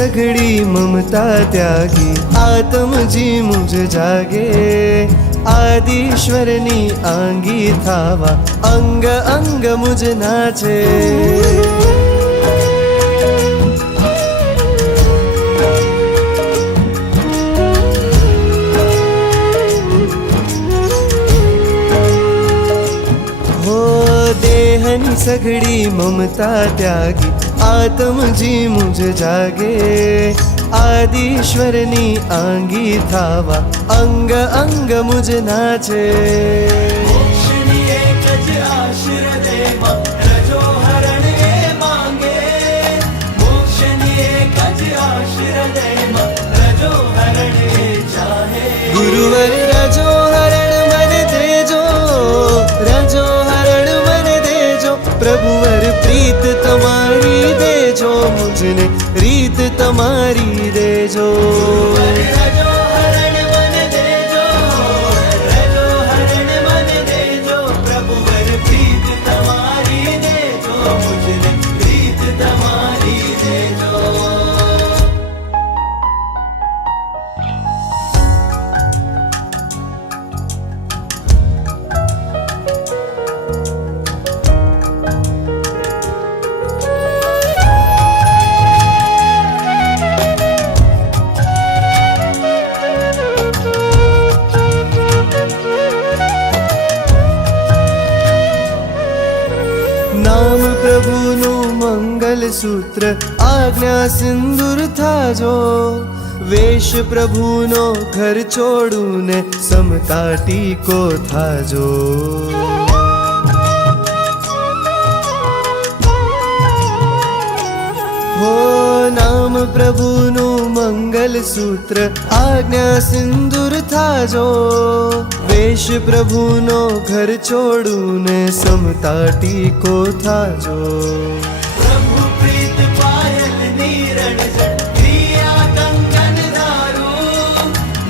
सघड़ी ममता त्यागी आत्म जी मुझ जागे आदिश्वरनी आंगी थावा अंग अंग मुझ नाचे देहनी सघड़ी ममता त्यागी आत्म जी मुझ जागे आदिश्वरनी आंगी थावा अंग अंग मुझ नाचे मोक्षनी एक ज आश्रय दे मां रजो हरण ए मांगे मोक्षनी एक ज आश्रय दे मां रजो हरण ए चाहे गुरुवर रजो हरण मन देजो रजो हरण मन देजो प्रभुवर प्रीत तमारी देजो मुझने रीत तमारी देजो रजो हरण मन देजो रजो हरण मन देजो प्रभुवर प्रीत तमारी देजो मुझने प्रीत तमारी देजो नाम प्रभुनु मंगल सूत्र आज्ञा सिंदूर था जो वेश प्रभुनो घर छोड़ू ने समता टीको था जो हो नाम प्रभुनु मंगल सूत्र आज्ञा सिंदूर था जो वेश प्रभुनो घर छोड़ू ने समता टीको था जो प्रभु प्रीत पायल नीरण जन क्रिया कंगन धारू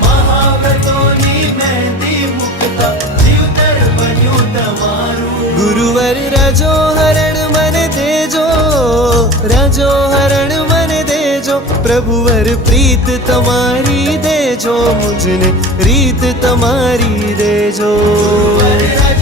महाव्रतोनी मेहंदी मुक्ता जीवतर बन्यू तमारू गुरुवर रजो हरण मन देजो रजो हरण मन देजो प्रभुवर प्रीत तमारी देजो मुझने रीत तमारी देजो रजो